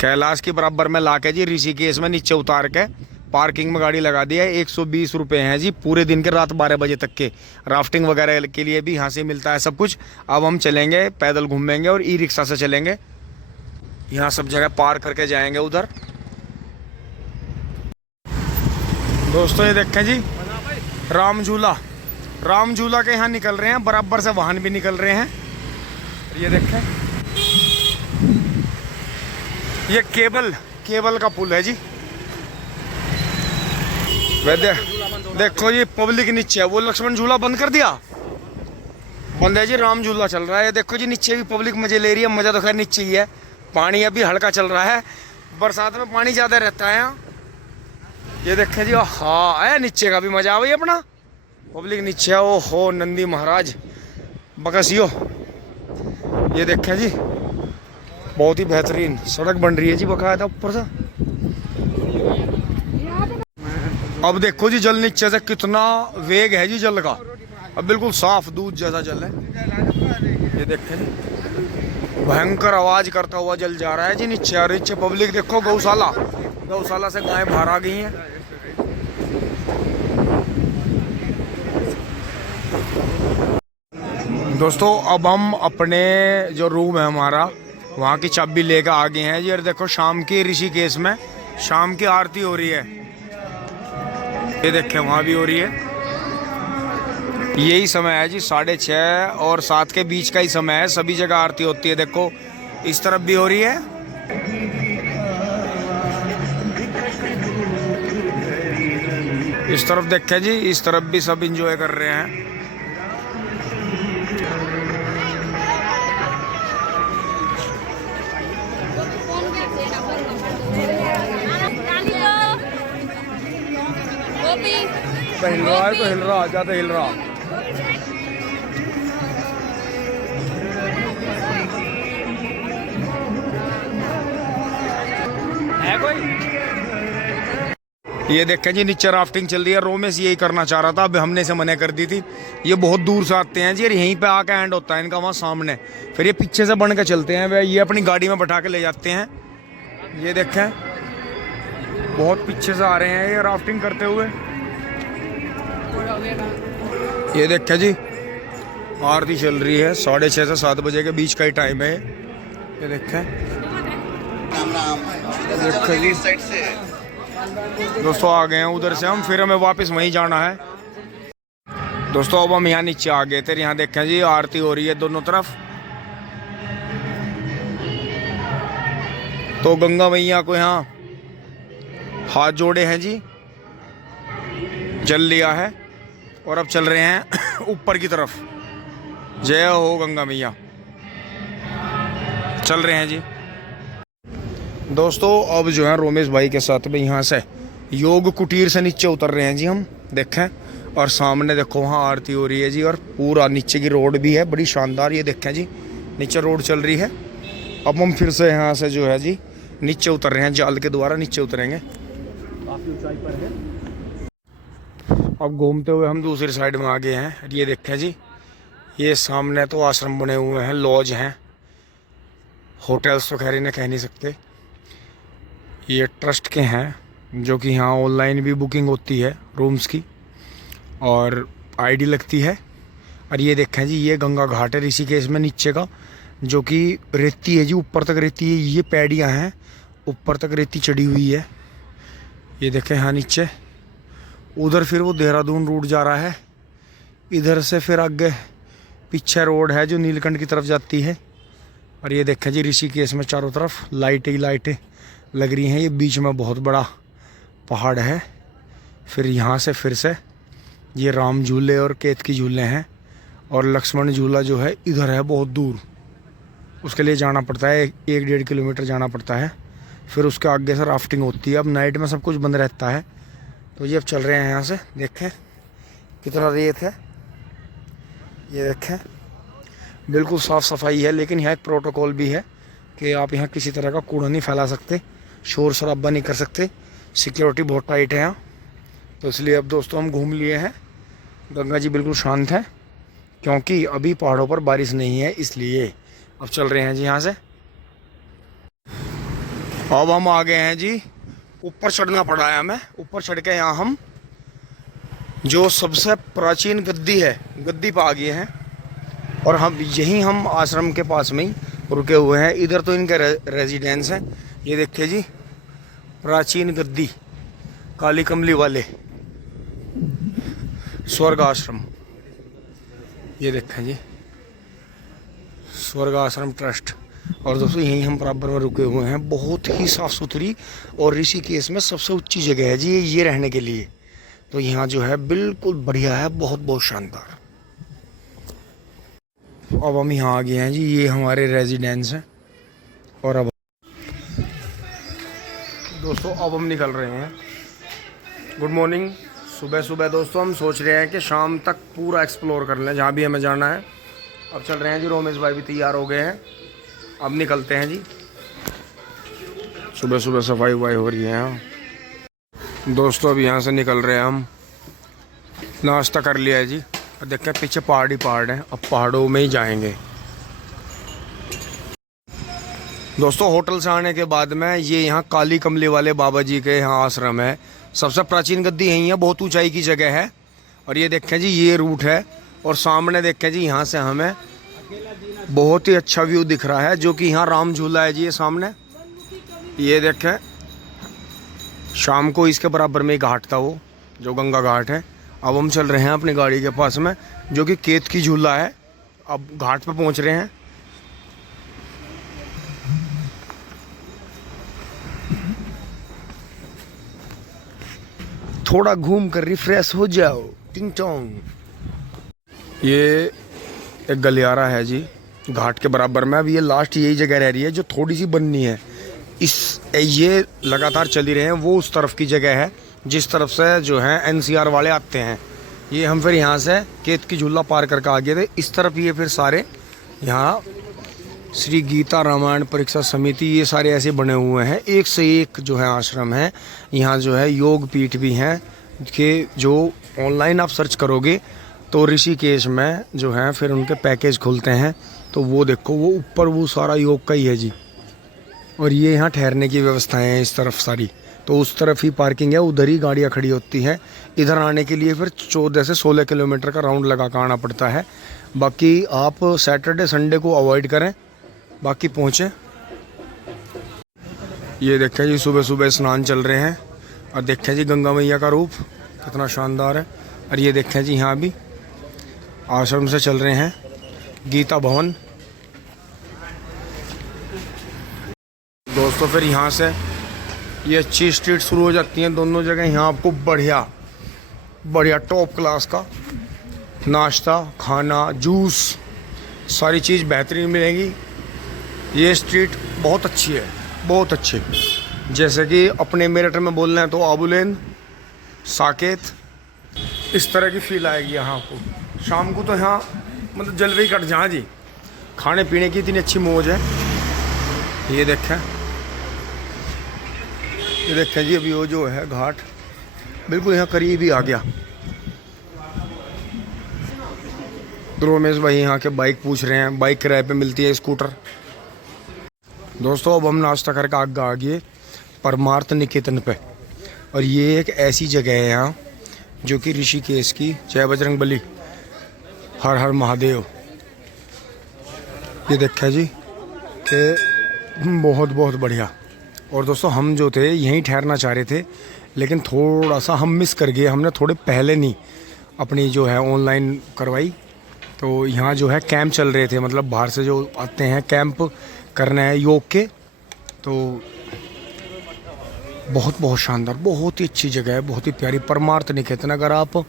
कैलाश के बराबर में लाके जी ऋषिकेश में नीचे उतार के पार्किंग में गाड़ी लगा दी है। 120 रुपये हैं जी पूरे दिन के, रात 12 बजे तक के। राफ्टिंग वगैरह के लिए भी यहाँ से मिलता है सब कुछ। अब हम चलेंगे, पैदल घूमेंगे और ई रिक्शा से चलेंगे। यहाँ सब जगह पार करके जाएंगे उधर। दोस्तों ये देखें जी राम झूला, राम झूला के यहाँ निकल रहे हैं, बराबर से वाहन भी निकल रहे हैं। ये देखें, ये केबल का पुल है जी। देखो जी पब्लिक नीचे है। वो लक्ष्मण झूला बंद कर दिया, बंद है जी, राम झूला चल रहा है। देखो जी नीचे भी पब्लिक मजे ले रही है। मजा तो खैर नीचे ही है, पानी अभी हल्का चल रहा है, बरसात में पानी ज़्यादा रहता है यहाँ। ये देखें जी, हाँ है नीचे का भी मजा आ गई अपना। पब्लिक नीचे है। ओ हो नंदी महाराज बकसियो। ये देखें जी बहुत ही बेहतरीन सड़क बन रही है जी बकायदा ऊपर से। अब देखो जी जल नीचे से कितना वेग है जी जल का। अब बिल्कुल साफ दूध जैसा जल है। ये देखें जी भयंकर आवाज करता हुआ जल जा रहा है जी नीचे। और नीचे पब्लिक देखो, गौशाला से गायें बाहर आ गई हैं। दोस्तों अब हम अपने जो रूम है हमारा, वहाँ की चाबी लेकर आ गए हैं जी। और देखो शाम की ऋषिकेश में शाम की आरती हो रही है। ये देखें वहाँ भी हो रही है। यही समय है जी 6:30 और 7 के बीच का ही समय है। सभी जगह आरती होती है। देखो इस तरफ भी हो रही है। इस तरफ देखें जी, इस तरफ भी सब एंजॉय कर रहे हैं। हिल रहा है तो हिल रहा, ज्यादा हिल रहा है कोई। ये देखें जी नीचे राफ्टिंग चल रही है। रोमेश यही करना चाह रहा था, अब हमने इसे मना कर दी थी। ये बहुत दूर से आते हैं जी, और यहीं पे आके एंड होता है इनका वहाँ सामने। फिर ये पीछे से बन के चलते हैं, वे ये अपनी गाड़ी में बैठा के ले जाते हैं। ये देखें बहुत पीछे से आ रहे हैं ये राफ्टिंग करते हुए। ये देखें जी आरती चल रही है। 6:30 से 7 बजे के बीच का ही टाइम है। ये देखें दोस्तों आ गए हैं उधर से हम, फिर हमें वापस वहीं जाना है। दोस्तों अब हम यहाँ नीचे आ गए थे। यहाँ देखें जी आरती हो रही है दोनों तरफ। तो गंगा मैया को यहाँ हाथ जोड़े हैं जी, जल लिया है और अब चल रहे हैं ऊपर की तरफ। जय हो गंगा मैया, चल रहे हैं जी। दोस्तों अब जो है रोमेश भाई के साथ में यहाँ से योग कुटीर से नीचे उतर रहे हैं जी हम। देखें और सामने देखो वहाँ आरती हो रही है जी। और पूरा नीचे की रोड भी है बड़ी शानदार। ये देखें जी नीचे रोड चल रही है। अब हम फिर से यहाँ से जो है जी नीचे उतर रहे हैं, जाल के द्वारा नीचे उतरेंगे। काफ़ी ऊंचाई पर है। अब घूमते हुए हम दूसरी साइड में आ गए हैं। ये देखें जी ये सामने तो आश्रम बने हुए हैं, लॉज हैं, होटल्स तो खैर इन्हें कह नहीं सकते। ये ट्रस्ट के हैं जो कि यहाँ ऑनलाइन भी बुकिंग होती है रूम्स की और आईडी लगती है। और ये देखें जी ये गंगा घाट है ऋषिकेश में नीचे का, जो कि रेती है जी, ऊपर तक रेती है। ये पैड़ियाँ हैं, ऊपर तक रेती चढ़ी हुई है। ये देखें यहाँ नीचे। उधर फिर वो देहरादून रूट जा रहा है। इधर से फिर आगे पीछे रोड है जो नीलकंठ की तरफ जाती है। और ये देखें जी ऋषिकेश में चारों तरफ लाइटें ही लाइटें लग रही हैं। ये बीच में बहुत बड़ा पहाड़ है। फिर यहाँ से फिर से ये राम झूले और केतकी झूले हैं। और लक्ष्मण झूला जो है इधर है बहुत दूर, उसके लिए जाना पड़ता है, 1-1.5 किलोमीटर जाना पड़ता है। फिर उसके आगे से राफ्टिंग होती है। अब नाइट में सब कुछ बंद रहता है। तो ये अब चल रहे हैं यहाँ से। देखें कितना रेत है। ये देखें बिल्कुल साफ़ सफाई है, लेकिन यहाँ एक प्रोटोकॉल भी है कि आप यहाँ किसी तरह का कूड़ा नहीं फैला सकते, शोर शराबा नहीं कर सकते। सिक्योरिटी बहुत टाइट है यहाँ। तो इसलिए अब दोस्तों हम घूम लिए हैं। गंगा जी बिल्कुल शांत है क्योंकि अभी पहाड़ों पर बारिश नहीं है, इसलिए अब चल रहे हैं जी यहाँ से। अब हम आ गए हैं जी, ऊपर चढ़ना पड़ा है हमें। ऊपर चढ़ के यहाँ हम जो सबसे प्राचीन गद्दी है, गद्दी पे आ गए हैं। और हम आश्रम के पास में ही रुके हुए हैं। इधर तो इनके रेजिडेंस हैं। ये देखिए जी, प्राचीन गद्दी, काली कमली वाले स्वर्ग आश्रम। ये देखें जी, स्वर्ग आश्रम ट्रस्ट। और दोस्तों यहीं हम बराबर में रुके हुए हैं। बहुत ही साफ़ सुथरी और ऋषिकेश में सबसे ऊंची जगह है जी ये रहने के लिए। तो यहाँ जो है बिल्कुल बढ़िया है, बहुत बहुत शानदार। अब हम यहाँ आ गए हैं जी, ये हमारे रेजिडेंस हैं। और अब दोस्तों अब हम निकल रहे हैं। Good morning. सुबह सुबह दोस्तों हम सोच रहे हैं कि शाम तक पूरा एक्सप्लोर कर लें जहाँ भी हमें जाना है। अब चल रहे हैं जी, रोमेश भाई भी तैयार हो गए हैं। अब निकलते हैं जी। सुबह सुबह सफाई वफाई हो रही है यहाँ। दोस्तों अब यहाँ से निकल रहे हैं हम। नाश्ता कर लिया है जी। और देखते हैं पीछे पहाड़ ही पहाड़ हैं। अब पहाड़ों में ही जाएंगे। दोस्तों होटल से आने के बाद में ये यहाँ काली कमली वाले बाबा जी के यहाँ आश्रम है। सबसे प्राचीन गद्दी यही है, बहुत ऊंचाई की जगह है। और ये देखें जी, ये रूट है। और सामने देखें जी, यहाँ से हमें बहुत ही अच्छा व्यू दिख रहा है, जो कि यहाँ राम झूला है जी। ये सामने ये देखें, शाम को इसके बराबर में ही घाट था वो, जो गंगा घाट है। अब हम चल रहे हैं अपनी गाड़ी के पास में, जो कि केत की झूला है। अब घाट पर पहुँच रहे हैं। थोड़ा घूम कर रिफ्रेश हो जाओ, टिंग टोंग। ये एक गलियारा है जी, घाट के बराबर में। अब ये लास्ट यही जगह रह रही है जो थोड़ी सी बननी है। ये लगातार चली रहे हैं। वो उस तरफ की जगह है जिस तरफ से जो है NCR वाले आते हैं। ये हम फिर यहाँ से केत की झूला पार करके आ गए थे। इस तरफ ये फिर सारे यहाँ श्री गीता रामायण परीक्षा समिति, ये सारे ऐसे बने हुए हैं। एक से एक जो है आश्रम है। यहाँ जो है योग पीठ भी हैं कि जो ऑनलाइन आप सर्च करोगे तो ऋषिकेश में जो है फिर उनके पैकेज खुलते हैं। तो वो देखो, वो ऊपर वो सारा योग का ही है जी। और ये यहाँ ठहरने की व्यवस्थाएं हैं इस तरफ सारी। तो उस तरफ ही पार्किंग है, उधर ही गाड़ियाँ खड़ी होती हैं। इधर आने के लिए फिर 14 से 16 किलोमीटर का राउंड लगा कर आना पड़ता है। बाकी आप सैटरडे संडे को अवॉइड करें, बाकी पहुँचें। ये देखें जी, सुबह सुबह स्नान चल रहे हैं। और देखें जी गंगा मैया का रूप कितना शानदार है। और ये देखें जी, यहाँ भी आश्रम से चल रहे हैं गीता भवन। दोस्तों फिर यहाँ से ये अच्छी स्ट्रीट शुरू हो जाती हैं दोनों जगह। यहाँ आपको बढ़िया बढ़िया टॉप क्लास का नाश्ता, खाना, जूस, सारी चीज़ बेहतरीन मिलेगी। ये स्ट्रीट बहुत अच्छी है, बहुत अच्छी। जैसे कि अपने मेरठ में बोलना है तो आबुलेन, साकेत, इस तरह की फील आएगी यहाँ आपको। शाम को तो यहाँ मतलब जलवे ही कट जहाँ जी। खाने पीने की इतनी अच्छी मौज है। ये देखें जी, अभी वो जो है घाट बिल्कुल यहाँ करीब ही आ गया। रोमेश भाई यहाँ के बाइक पूछ रहे हैं, बाइक किराए पे मिलती है, स्कूटर। दोस्तों अब हम नाश्ता करके आगे आ गए परमार्थ निकेतन पे। और ये एक ऐसी जगह है यहाँ जो कि ऋषिकेश की, जय बजरंग बली, हर हर महादेव। ये देखा जी कि बहुत बहुत बढ़िया। और दोस्तों हम जो थे यहीं ठहरना चाह रहे थे, लेकिन थोड़ा सा हम मिस कर गए। हमने थोड़े पहले नहीं अपनी जो है ऑनलाइन करवाई। तो यहाँ जो है कैंप चल रहे थे, मतलब बाहर से जो आते हैं कैंप करना है योग के। तो बहुत बहुत शानदार, बहुत ही अच्छी जगह है, बहुत ही प्यारी परमार्थ निकेतन। अगर आप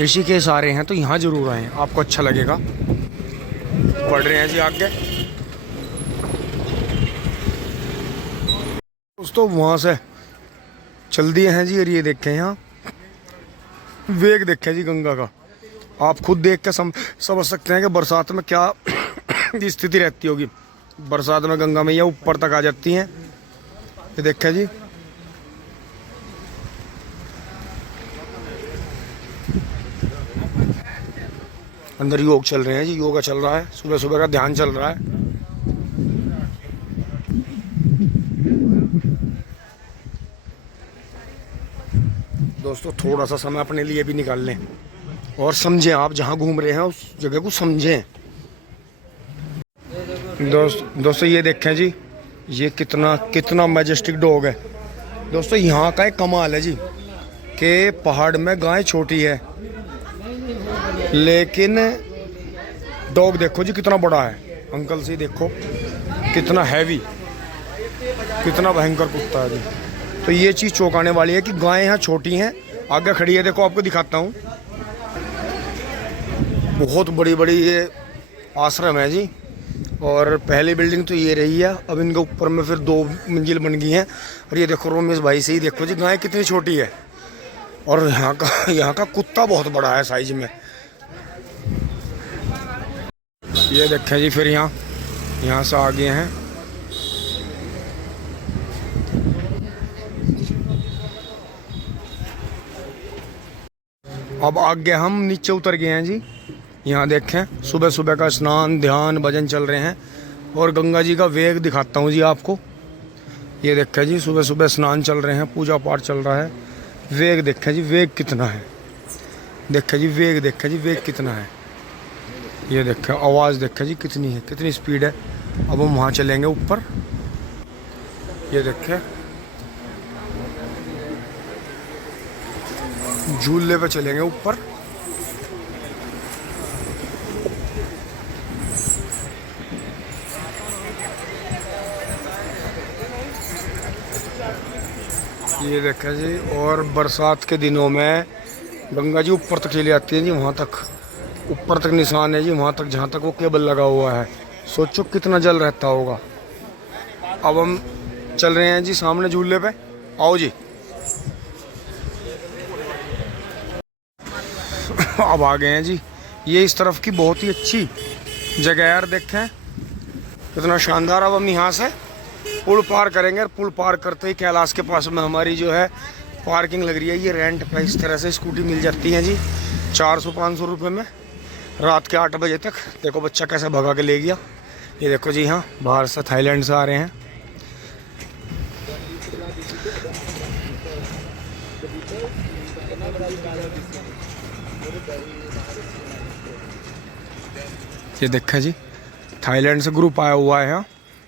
ऋषिकेश आ रहे हैं तो यहाँ ज़रूर आएँ, आपको अच्छा लगेगा। बढ़ रहे हैं जी आगे। दोस्तों वहाँ से चल दिए हैं जी। और ये देखें यहाँ वेग देखें जी गंगा का। आप खुद देख के समझ सकते हैं कि बरसात में क्या स्थिति रहती होगी। बरसात में गंगा मैया ऊपर तक आ जाती हैं। ये देखें जी, अंदर योग चल रहे हैं जी, योगा चल रहा है, सुबह सुबह का ध्यान चल रहा है। दोस्तों थोड़ा सा समय अपने लिए भी निकाल लें और समझें, आप जहाँ घूम रहे हैं उस जगह को समझें। दोस्तों ये देखें जी, ये कितना मैजेस्टिक डॉग है। दोस्तों यहाँ का एक कमाल है जी कि पहाड़ में गाय छोटी है लेकिन डॉग देखो जी कितना बड़ा है। अंकल से देखो कितना हैवी, कितना भयंकर कुत्ता है जी। तो ये चीज़ चौंकाने वाली है कि गायें यहाँ छोटी हैं, आगे खड़ी है, देखो आपको दिखाता हूँ। बहुत बड़ी बड़ी ये आश्रम है जी, और पहली बिल्डिंग तो ये रही है, अब इनके ऊपर में फिर 2 मंजिल बन गई हैं। और ये देखो रोमेश भाई से ही देखो जी गाय कितनी छोटी है, और यहाँ का कुत्ता बहुत बड़ा है साइज में। ये देखें जी, फिर यहाँ से आगे हैं। अब आगे हम नीचे उतर गए हैं जी। यहाँ देखें सुबह सुबह का स्नान, ध्यान, भजन चल रहे हैं, और गंगा जी का वेग दिखाता हूँ जी आपको। ये देखें जी सुबह सुबह स्नान चल रहे हैं, पूजा पाठ चल रहा है। वेग देखें जी, वेग कितना है, देखें जी वेग, देखें जी वेग कितना है। ये देखें आवाज़, देखें जी कितनी है, कितनी स्पीड है। अब हम वहाँ चलेंगे ऊपर। ये देखें झूले पे चलेंगे ऊपर। ये देखें जी, और बरसात के दिनों में गंगा जी ऊपर तक चली आती है जी, वहाँ तक ऊपर तक निशान है जी, वहाँ तक जहाँ तक वो केबल लगा हुआ है। सोचो कितना जल रहता होगा। अब हम चल रहे हैं जी सामने झूले पे, आओ जी। अब आ गए हैं जी, ये इस तरफ की बहुत ही अच्छी जगह है यार, देखें कितना शानदार। अब हम यहाँ से पुल पार करेंगे, और पुल पार करते ही कैलाश के पास में हमारी जो है पार्किंग लग रही है। ये रेंट पे इस तरह से स्कूटी मिल जाती है जी 400-500 रुपये में, रात के 8 बजे तक। देखो बच्चा कैसे भगा के ले गया। ये देखो जी, हाँ बाहर से थाईलैंड से आ रहे हैं। ये देखा जी थाईलैंड से ग्रुप आया हुआ है यहाँ।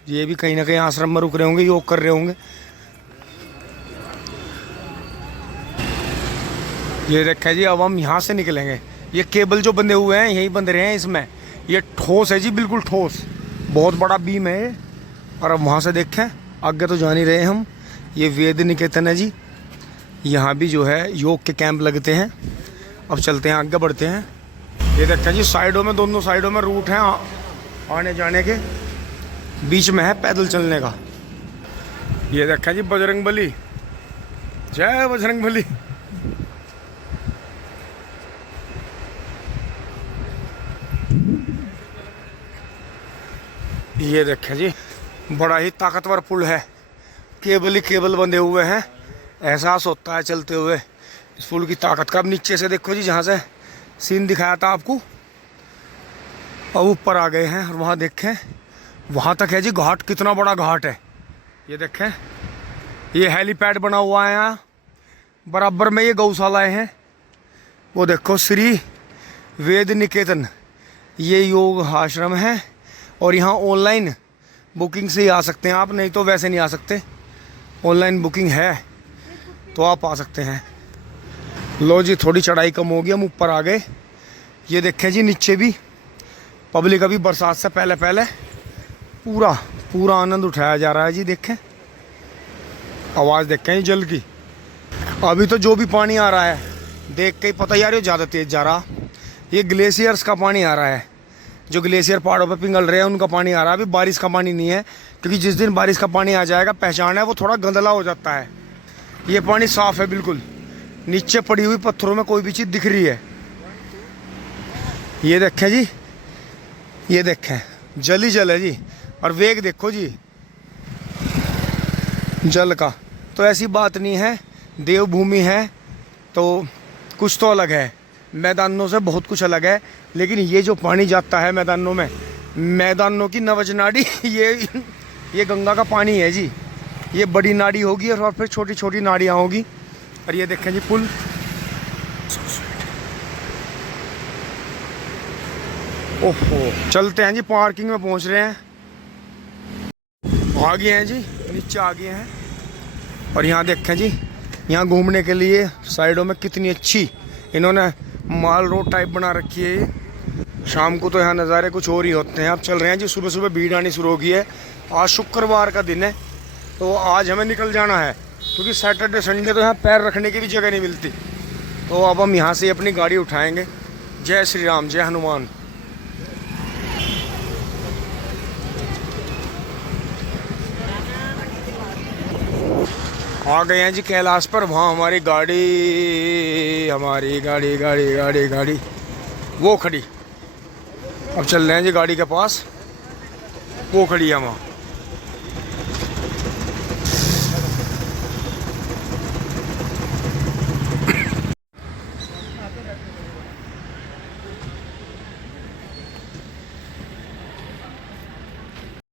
ये भी कहीं ना कहीं आश्रम में रुक रहे होंगे, योग कर रहे होंगे। ये देखा जी, अब हम यहाँ से निकलेंगे। ये केबल जो बंधे हुए हैं यही बंध रहे हैं इसमें। ये ठोस है जी, बिल्कुल ठोस, बहुत बड़ा बीम है। और अब वहाँ से देखें, आगे तो जान ही रहे हम, ये वेद निकेतन है जी। यहाँ भी जो है योग के कैंप लगते हैं। अब चलते हैं, आगे बढ़ते हैं। ये देखें जी, साइडों में, दोनों साइडों में रूट हैं आने जाने के, बीच में है पैदल चलने का। ये देखें जी बजरंगबली, जय बजरंगबली। ये देखें जी, बड़ा ही ताकतवर पुल है, केबल ही केबल बंधे हुए हैं। एहसास होता है चलते हुए इस पुल की ताकत का। अब नीचे से देखो जी, जहाँ से सीन दिखाया था आपको, अब ऊपर आ गए हैं, और वहाँ देखें वहाँ तक है जी घाट, कितना बड़ा घाट है। ये देखें, ये हेलीपैड बना हुआ है यहाँ, बराबर में ये गौशालाएँ हैं। वो देखो श्री वेद निकेतन, ये योग आश्रम है। और यहाँ ऑनलाइन बुकिंग से ही आ सकते हैं आप, नहीं तो वैसे नहीं आ सकते। ऑनलाइन बुकिंग है तो आप आ सकते हैं। लो जी, थोड़ी चढ़ाई कम होगी, हम ऊपर आ गए। ये देखें जी, नीचे भी पब्लिक अभी बरसात से पहले पहले पूरा आनंद उठाया जा रहा है जी। देखें आवाज़, देखें जी जल की। अभी तो जो भी पानी आ रहा है देख के ही पता यार ये ज़्यादा तेज़ जा रहा। ये ग्लेशियर्स का पानी आ रहा है, जो ग्लेशियर पहाड़ों पर पिघल रहे हैं उनका पानी आ रहा है। अभी बारिश का पानी नहीं है, क्योंकि जिस दिन बारिश का पानी आ जाएगा, पहचान है, वो थोड़ा गंदला हो जाता है। ये पानी साफ़ है बिल्कुल, नीचे पड़ी हुई पत्थरों में कोई भी चीज़ दिख रही है। ये देखें जी, ये देखें जल ही जल है जी। और वेग देखो जी जल का, तो ऐसी बात नहीं है, देवभूमि है तो कुछ तो अलग है, मैदानों से बहुत कुछ अलग है। लेकिन ये जो पानी जाता है मैदानों में, मैदानों की नवज नाड़ी ये गंगा का पानी है जी। ये बड़ी नाड़ी होगी और फिर छोटी छोटी नाड़ियाँ होगी। और ये देखें जी पुल, ओहो, चलते हैं जी, पार्किंग में पहुंच रहे हैं। आ गए हैं जी, नीचे आ गए हैं। और यहाँ देखें जी, यहाँ घूमने के लिए साइडों में कितनी अच्छी इन्होंने माल रोड टाइप बना रखी है। शाम को तो यहाँ नज़ारे कुछ और ही होते हैं। अब चल रहे हैं जी, सुबह सुबह भीड़ आनी शुरू हो गई है। आज शुक्रवार का दिन है, तो आज हमें निकल जाना है, क्योंकि सैटरडे संडे तो यहाँ पैर रखने की भी जगह नहीं मिलती। तो अब हम यहाँ से अपनी गाड़ी उठाएंगे। जय श्री राम, जय हनुमान। आ गए हैं जी कैलाश पर। वहाँ हमारी गाड़ी वो खड़ी। अब चल रहे हैं जी गाड़ी के पास, वो खड़ी है वहाँ।